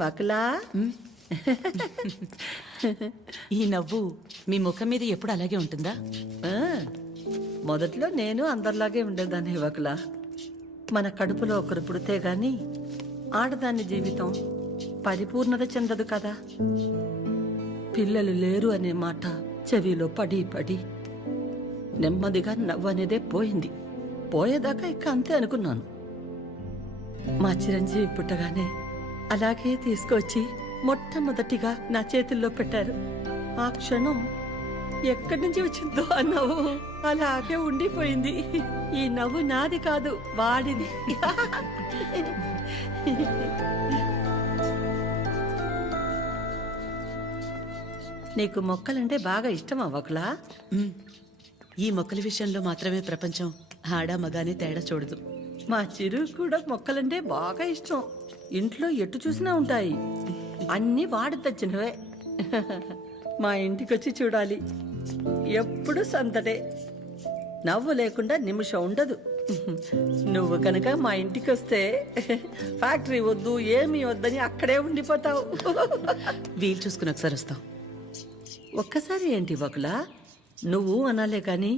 వకులా ఈ నవ్వు మీ ముఖం మీద ఎప్పుడు అలాగే ఉంటుందా? మొదట్లో నేను అందరిలాగే ఉండేదాన్ని వకులా. మన కడుపులో ఒకరు పుడితే గాని ఆడదాని జీవితం పరిపూర్ణత చెందదు కదా. పిల్లలు లేరు అనే మాట చెవిలో పడి పడి నెమ్మదిగా నవ్వు అనేదే పోయింది. పోయేదాకా ఇక అంతే అనుకున్నాను. మా చిరంజీవి పుట్టగానే అలాగే తీసుకొచ్చి మొట్టమొదటిగా నా చేతుల్లో పెట్టారు. ఆ క్షణం ఎక్కడి నుంచి వచ్చిందో ఆ నవ్వు అలాగే ఉండిపోయింది. ఈ నవ్వు నాది కాదు, వాడిది. నీకు మొక్కలంటే బాగా ఇష్టమా వకులా? ఈ మొక్కల విషయంలో మాత్రమే ప్రపంచం ఆడా మగానే తేడా చూడదు. మా చిరు కూడా మొక్కలంటే బాగా ఇష్టం. ఇంట్లో ఎటు చూసినా ఉంటాయి. అన్నీ వాడి తెచ్చినవే. మా ఇంటికొచ్చి చూడాలి. ఎప్పుడు సందడే. నవ్వు లేకుండా నిమిషం ఉండదు. నువ్వు కనుక మా ఇంటికి వస్తే ఫ్యాక్టరీ వద్దు ఏమీ వద్దని అక్కడే ఉండిపోతావు. వీలు చూసుకుని ఒకసారి వస్తాం. ఒక్కసారి ఏంటి వకులా? నువ్వు అనాలే కాని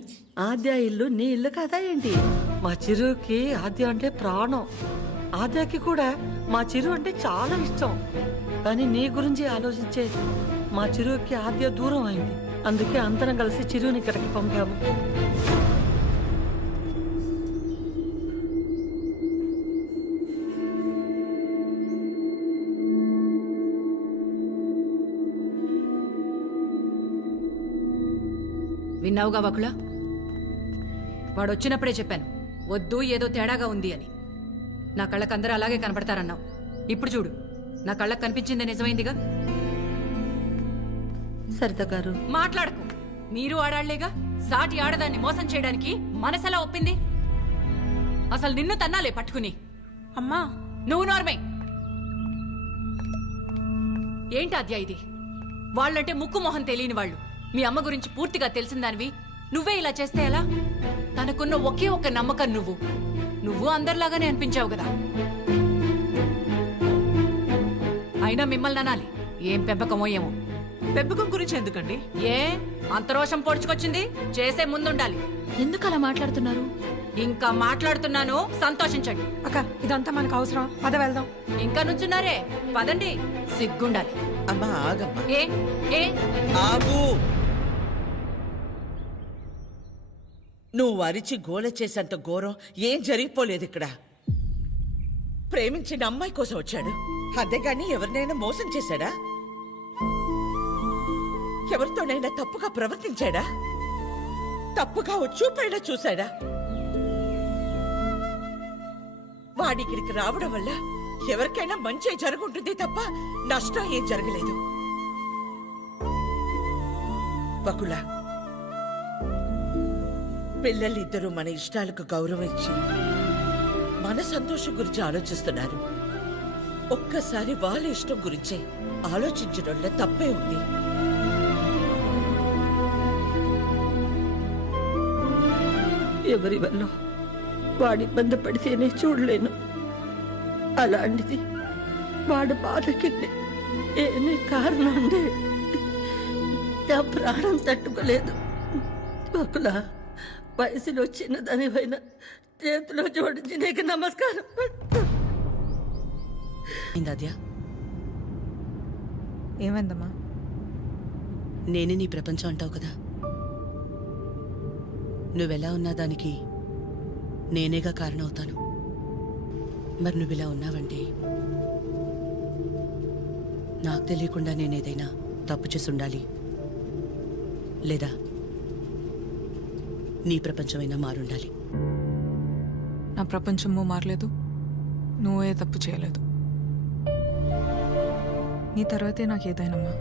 ఆద్య ఇల్లు నీ ఇల్లు కాదా ఏంటి? మా చిరుకి ఆద్య అంటే ప్రాణం. ఆద్యకి కూడా మా చిరు అంటే చాలా ఇష్టం. కానీ నీ గురించి ఆలోచించే మా చిరుకి ఆద్య దూరం అయింది. అందుకే అందరం కలిసి చిరుని ఇక్కడికి పంపాము. విన్నావుగా వకులా? వాడు వచ్చినప్పుడే చెప్పాను, వద్దు ఏదో తేడాగా ఉంది అని. నా కళ్ళకు అందరూ అలాగే కనపడతారన్నావు. ఇప్పుడు చూడు, నా కళ్ళకు కనిపించింది నిజమైందిగా. సరిత గారు మాట్లాడకు. మీరు ఆడాళ్లేగా. సాటి ఆడదాన్ని మోసం చేయడానికి మనసెలా ఒప్పింది? అసలు నిన్ను తన్నాలే పట్టుకుని. అమ్మా, నువ్వు నోర్మే. ఏంటి అద్యా ఇది? వాళ్ళంటే ముక్కు మొహం తెలియని వాళ్ళు. మీ అమ్మ గురించి పూర్తిగా తెలిసిందానివి నువ్వే ఇలా చేస్తే ఎలా? తనకున్న ఒకే ఒక్క నమ్మకం నువ్వు అందరిలాగానే అనిపించావు కదా. అయినా మిమ్మల్ని అనాలి. ఏం పెంపకమో ఏమో. పెంపకం గురించి ఎందుకండి? ఏ అంత రోషం పొడుచుకొచ్చింది? చేసే ముందుండాలి. ఎందుకు అలా మాట్లాడుతున్నారు? ఇంకా మాట్లాడుతున్నాను, సంతోషించండి. అక్క, ఇదంతా మనకు అవసరం. పద వెళ్దాం. ఇంకా నుంచున్నారే, పదండి. సిగ్గుండాలి. అమ్మా ఆగమ్మా, ఏ ఏ ఆగు. నువ్వు అరిచి గోల చేసేంత ఘోరం ఏం జరిగిపోలేదు ఇక్కడ. ప్రేమించిన అమ్మాయి కోసం వచ్చాడు, అంతేగాని ఎవరినైనా మోసం చేశాడా? ఎవరితోనైనా తప్పుగా ప్రవర్తించాడా? తప్పుగా చూపైనా చూశాడా? వాడికిడికి రావడం వల్ల ఎవరికైనా మంచి జరుగుంటుంది తప్ప నష్టం ఏం జరగలేదు. వకులా, పిల్లలిద్దరూ మన ఇష్టాలకు గౌరవం ఇచ్చి మన సంతోషం గురించి ఆలోచిస్తున్నారు. ఒక్కసారి వాళ్ళ ఇష్టం గురించే ఆలోచించడంలో తప్పే ఉంది. ఎవరి వల్ల వాడి ఇబ్బంది పడితేనే చూడలేను. అలాంటిది వాడు బాధకి ఏమీ కారణం ఉండే నా ప్రాణం తట్టుకోలేదు. వకులా, వయసులో చిన్నదానివైన చేతిలో జోడించి నీకు నమస్కారం. అద్యా, ఏమైందమ్మా? నేనే నీ ప్రపంచం అంటావు కదా. నువ్వెలా ఉన్నా దానికి నేనేగా కారణమవుతాను. మరి నువ్విలా ఉన్నావంటే నాకు తెలియకుండా నేనేదైనా తప్పు చేసి ఉండాలి, లేదా నీ ప్రపంచమైనా మారుండాలి. నా ప్రపంచము మారలేదు, నువ్వే తప్పు చేయలేదు. నీ తర్వాతే నాకేదైనమ్మా.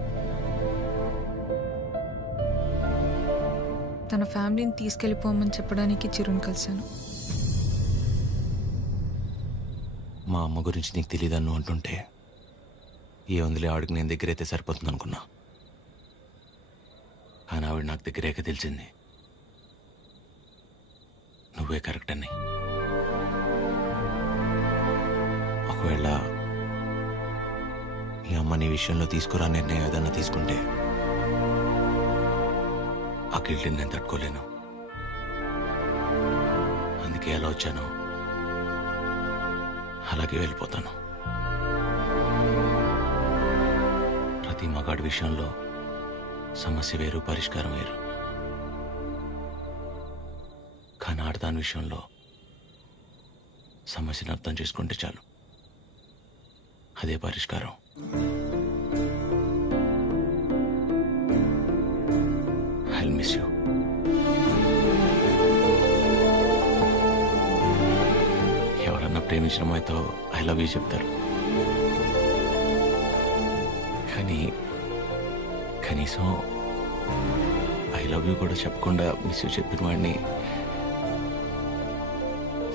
తన ఫ్యామిలీని తీసుకెళ్ళిపోమని చెప్పడానికి చిరుని కలిశాను. మా అమ్మ గురించి నీకు తెలియదన్ను అంటుంటే ఏ ఉందిలే, ఆవిడకి నేను దగ్గరైతే సరిపోతుంది అనుకున్నా. కానీ ఆవిడ నాకు దగ్గరేక తెలిసింది నువ్వే కరెక్ట్ అని. ఒకవేళ ఈ అమ్మ నీ విషయంలో తీసుకురా నిర్ణయం ఏదన్నా తీసుకుంటే ఆ గిల్ట్ని నేను తట్టుకోలేను. అందుకే ఎలా వచ్చాను అలాగే వెళ్ళిపోతాను. ప్రతి మగాడి విషయంలో సమస్య వేరు, పరిష్కారం వేరు. కానీ ఆడదాని విషయంలో సమస్యను అర్థం చేసుకుంటే చాలు, అదే పరిష్కారం. I miss you. ఎవరన్నా ప్రేమించిన అమ్మాయితో ఐ లవ్ యూ చెప్తారు, కానీ కనీసం ఐ లవ్ యూ కూడా చెప్పకుండా మిస్ యూ చెప్పిన వాడిని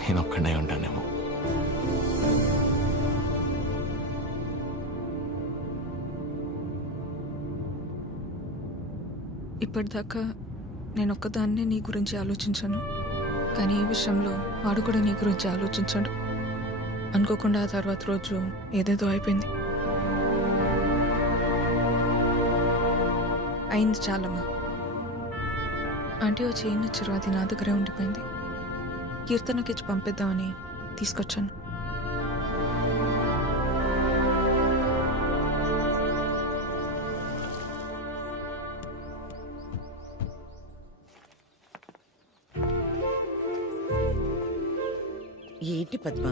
నేను ఒక్కడే ఉంటానేమో. ఇప్పటిదాకా నేను ఒక్కదాన్నే నీ గురించి ఆలోచించాను, కానీ ఈ విషయంలో వాడు కూడా నీ గురించి ఆలోచించాడు. అనుకోకుండా ఆ తర్వాత రోజు ఏదేదో అయిపోయింది. అయింది చాలమ్మా. ఆంటీ వచ్చి ఏం నచ్చారు, అది నా దగ్గరే ఉండిపోయింది. కీర్తనకి ఇచ్చి పంపిద్దామని తీసుకొచ్చాను. ఏంటి పద్మ?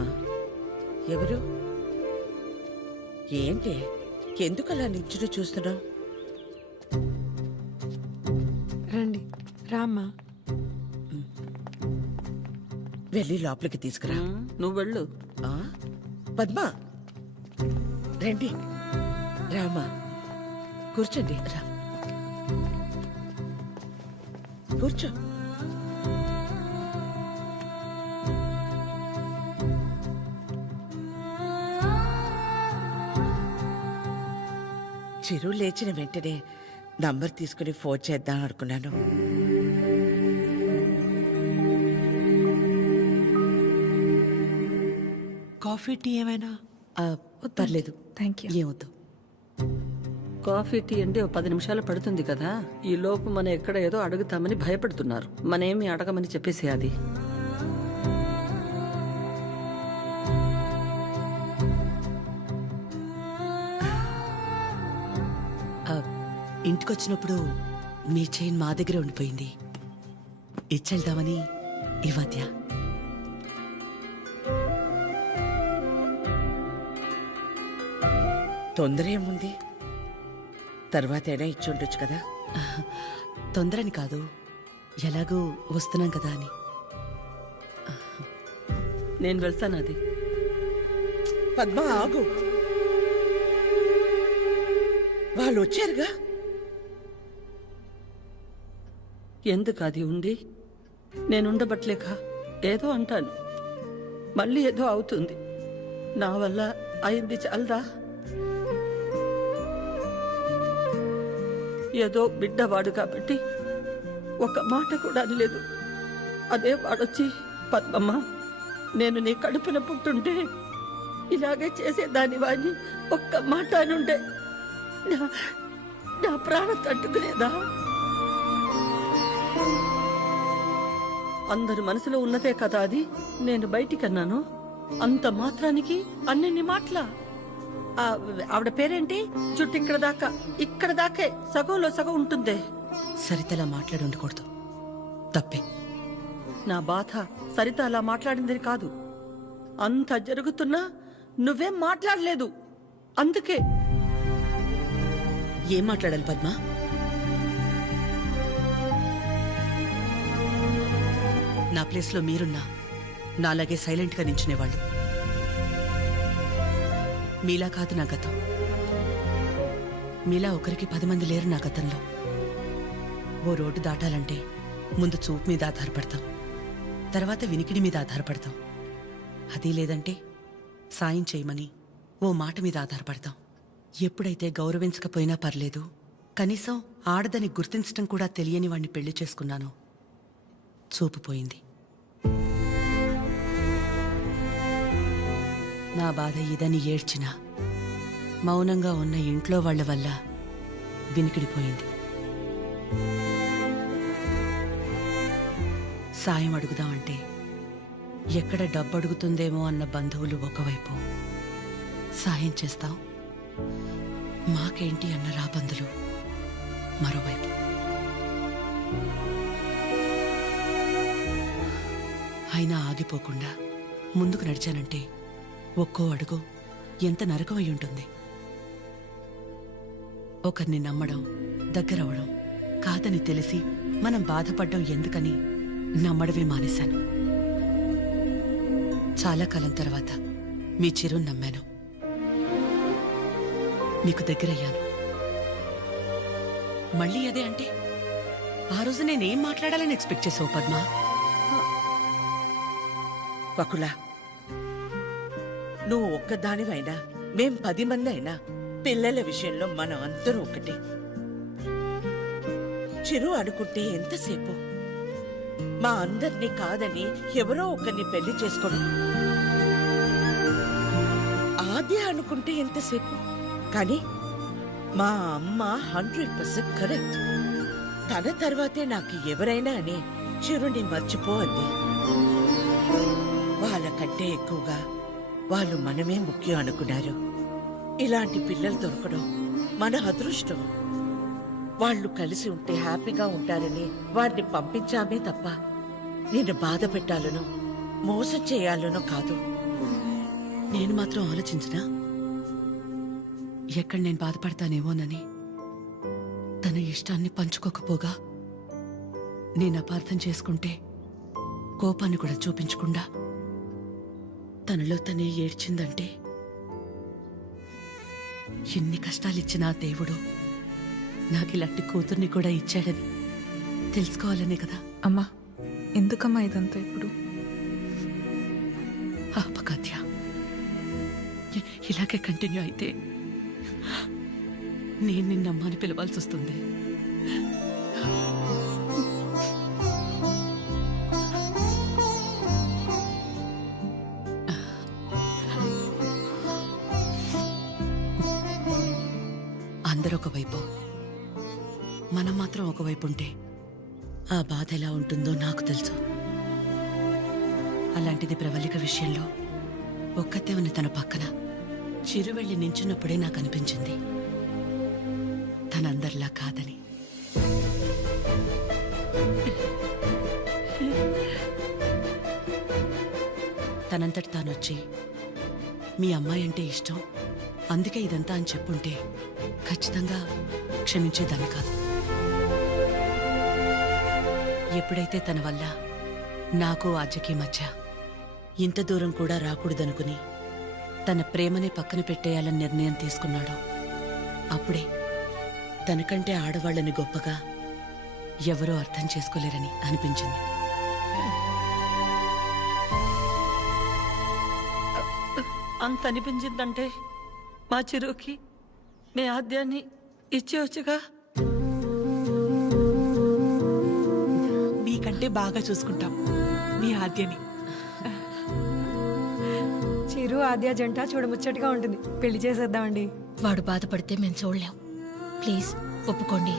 ఎవరు? ఏంటి? ఎందుకు అలా నించుని చూస్తున్నావు? రండి రామ్మా. వెళ్ళి లోపలికి తీసుకురా. నువ్వు వెళ్ళు. ఆ? పద్మ రండి, రామా కూర్చోండి. రా కూర్చో. చిరు లేచిన వెంటనే నంబర్ తీసుకుని ఫోన్ చేద్దాం అనుకున్నాను. కాఫీ టీ ఏమైనా? పర్లేదు, థ్యాంక్ యూ. ఏమవుతు. కాఫీ టీ అంటే 10 నిమిషాలు పడుతుంది కదా. ఈ లోపు మనం ఎక్కడ ఏదో అడుగుతామని భయపడుతున్నారు. మనేమి అడగమని చెప్పేసి అది. ఇంటికొచ్చినప్పుడు మీ చైన్ మా దగ్గర ఉండిపోయింది, ఇచ్చెళ్దామని ఈ మధ్య. తొందర ఏముంది, తర్వాత అయినా ఇచ్చి ఉండొచ్చు కదా. తొందరని కాదు, ఎలాగూ వస్తున్నాం కదా అని. నేను వెళ్తాను అది. పద్మ ఆగు, వాళ్ళు వచ్చారుగా. ఎందుకు అది ఉండి నేనుండబట్లేక ఏదో అంటాను, మళ్ళీ ఏదో అవుతుంది. నా వల్ల అయింది చాలదా? ఏదో బిడ్డవాడు కాబట్టి ఒక మాట కూడా అనలేదు. అదే వాడొచ్చి పద్మమ్మ నేను నీ కడుపున పుట్టుంటే ఇలాగే చేసేదాని వాడిని ఒక్క మాట అనుండే నా ప్రాణం తట్టుకునేదా? అందరి మనసులో ఉన్నదే కదా అది. నేను బయటికన్నాను, అంత మాత్రానికి అన్నెన్ని మాటలా? ఆవిడ పేరేంటి? జుట్టు ఇక్కడ దాకే సగంలో సగం ఉంటుందే. సరితలా మాట్లాడి ఉండకూడదు, తప్పే. నా బాధ సరిత అలా మాట్లాడిందని కాదు, అంత జరుగుతున్నా నువ్వేం మాట్లాడలేదు, అందుకే. ఏం మాట్లాడాలి పద్మ? నా ప్లేస్లో మీరున్నా నాలాగే సైలెంట్గా నించునేవాళ్ళు. మీలా కాదు నా గతం. మీలా ఒకరికి 10 మంది లేరు నా గతంలో. ఓ రోడ్డు దాటాలంటే ముందు చూపు మీద ఆధారపడతాం, తర్వాత వినికిడి మీద ఆధారపడతాం. అది లేదంటే సాయం చేయమని ఓ మాట మీద ఆధారపడతాం. ఎప్పుడైతే గౌరవించకపోయినా పర్లేదు, కనీసం ఆడదని గుర్తించటం కూడా తెలియని వాణ్ణి పెళ్లి చేసుకున్నానో చూపు పోయింది. నా బాధ ఇదని ఏడ్చినా మౌనంగా ఉన్న ఇంట్లో వాళ్ళ వల్ల వినికిడిపోయింది. సాయం అడుగుదామంటే ఎక్కడ డబ్బు అడుగుతుందేమో అన్న బంధువులు ఒకవైపు, సాయం చేస్తాం మాకేంటి అన్న రాబందులు మరోవైపు. అయినా ఆగిపోకుండా ముందుకు నడిచానంటే ఒక్కో అడుగు ఎంత నరకమై ఉంటుంది. ఒకరిని నమ్మడం, దగ్గరవడం కాదని తెలిసి మనం బాధపడ్డం ఎందుకని నమ్మడమే మానేశాను. చాలా కాలం తర్వాత మీ చిరుని నమ్మాను, మీకు దగ్గరయ్యాను. మళ్ళీ అదే అంటే ఆ రోజు నేనేం మాట్లాడాలని ఎక్స్పెక్ట్ చేసావు పద్మా? వకుల, నువ్వు ఒక్కదానివైనా మేం 10 మంది అయినా పిల్లల విషయంలో మనం అందరూ ఒకటే. చిరు అనుకుంటే ఎంతసేపు మా అందరినీ కాదని ఎవరో ఒకరిని పెళ్లి చేసుకోవడం, ఆద్య అనుకుంటే ఎంతసేపు. కానీ మా అమ్మ 100% కరెక్ట్. తన తర్వాతే నాకు ఎవరైనా అని చిరుని మర్చిపో అంది. వాళ్ళకంటే ఎక్కువగా వాళ్ళు మనమే ముఖ్యం అనుకున్నారు. ఇలాంటి పిల్లలు దొరకడం మన అదృష్టం. వాళ్ళు కలిసి ఉంటే హ్యాపీగా ఉంటారని వాడిని పంపించామే తప్ప నిన్ను బాధ పెట్టాలనో మోసం చేయాలనో కాదు. నేను మాత్రం ఆలోచించినా ఎక్కడ నేను బాధపడతానేమోనని. తన ఇష్టాన్ని పంచుకోకపోగా నేను అపార్థం చేసుకుంటే కోపాన్ని కూడా చూపించకుండా తనలో తనే ఏడ్చిందంటే ఎన్ని కష్టాలిచ్చినా దేవుడు నాకు ఇలాంటి కూతుర్ని కూడా ఇచ్చాడని తెలుసుకోవాలనే కదా. అమ్మా, ఎందుకమ్మా ఇదంతా ఇప్పుడు? ఆపకాత్య, ఇలాగే కంటిన్యూ అయితే నేను నిన్నమ్మని పిలవాల్సి వస్తుంది. అందరూ ఒకవైపు, మనం మాత్రం ఒకవైపు ఉంటే ఆ బాధ ఎలా ఉంటుందో నాకు తెలుసు. అలాంటిది ప్రవళిక విషయంలో ఒక్కతే ఉన్న తన పక్కన చిరు వెళ్ళి నించున్నప్పుడే నాకు అనిపించింది తనందరిలా కాదని. తనంతటి తానొచ్చి మీ అమ్మాయి అంటే ఇష్టం, అందుకే ఇదంతా అని చెప్పుంటే ఖచ్చితంగా క్షమించేదాన్ని కాదు. ఎప్పుడైతే తన వల్ల నాకు ఆద్యకి మధ్య ఇంత దూరం కూడా రాకూడదనుకుని తన ప్రేమనే పక్కన పెట్టేయాలని నిర్ణయం తీసుకున్నాడో అప్పుడే తనకంటే ఆడవాళ్ళని గొప్పగా ఎవరూ అర్థం చేసుకోలేరని అనిపించింది. అంత అనిపించిందంటే మా చిరుకి మీ ఆద్యాన్ని ఇచ్చేవచ్చుగా. నీకంటే బాగా చూసుకుంటాం మీ ఆద్యని. చిరు ఆద్య జంట చూడముచ్చటగా ఉంటుంది. పెళ్లి చేసేద్దామండి. వాడు బాధపడితే మేము చూడలేం. ప్లీజ్ ఒప్పుకోండి.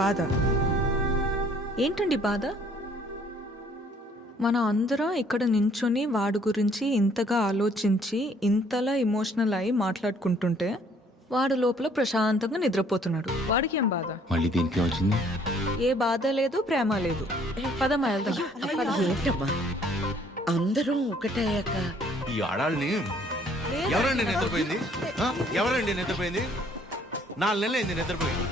బాధ ఏంటండి బాధ? మనం అందరం ఇక్కడ నించొని వాడి గురించి ఇంతగా ఆలోచించి ఇంతలా ఎమోషనల్ అయి మాట్లాడుకుంటుంటే వాడు లోపల ప్రశాంతంగా నిద్రపోతున్నాడు. వాడికి ఏం బాధ? మళ్ళీ దీనికి వచ్చింది. ఏ బాధ లేదు, ప్రేమ లేదు. పదమ్మా వెళ్దాం. ఏంటమ్మా అందరం ఒకటయ్యాక ఈ ఆడాళ్ళని ఎవరండి నిద్రపోయింది? ఎవరండి నిద్రపోయింది? 4 నెలలైంది నిద్రపోయింది.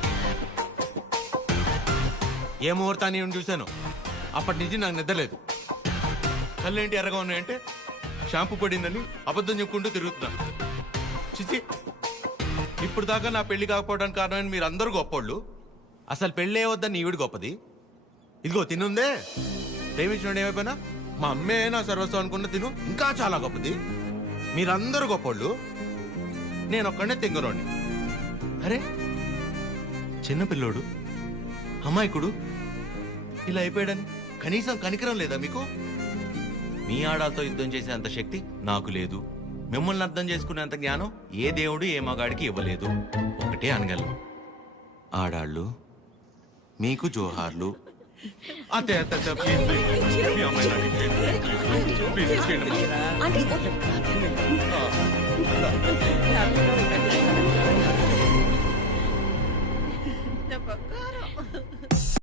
ఏ ముహూర్తాన్ని చూశాను అప్పటి నుంచి నాకు నిద్రలేదు. కళ్ళేంటి ఎర్రగా ఉన్నాయంటే షాంపూ పడిందని అబద్ధం చెప్పుకుంటూ తిరుగుతున్నాను. చిచి, ఇప్పుడు దాకా నా పెళ్లి కాకపోవడానికి కారణమైన మీరు అందరూ గొప్పోళ్ళు. అసలు పెళ్ళే వద్దని ఈవిడ గొప్పది. ఇదిగో తినుందే, ప్రేమించిన ఏమైపోయినా మా అమ్మే నా సర్వస్వం అనుకున్న తిను ఇంకా చాలా గొప్పది. మీరందరూ గొప్పోళ్ళు, నేను ఒక్కడే తెంగరోణ్ణి. అరే చిన్నపిల్లోడు అమాయకుడు ఇలా అయిపోయాడని కనీసం కనికరం లేదా మీకు? మీ ఆడాలతో యుద్ధం చేసే అంత శక్తి నాకు లేదు. మిమ్మల్ని అర్థం చేసుకునేంత జ్ఞానం ఏ దేవుడు ఏ మగాడికి ఇవ్వలేదు. ఒకటే అనగలను, ఆడాళ్ళు మీకు జోహార్లు. అత్తే అత్తే అత్తే, ప్లీజ్ ప్లీజ్, మీ అమ్మాయి నాకు ప్లీజ్ తీసుకెళ్ళండి.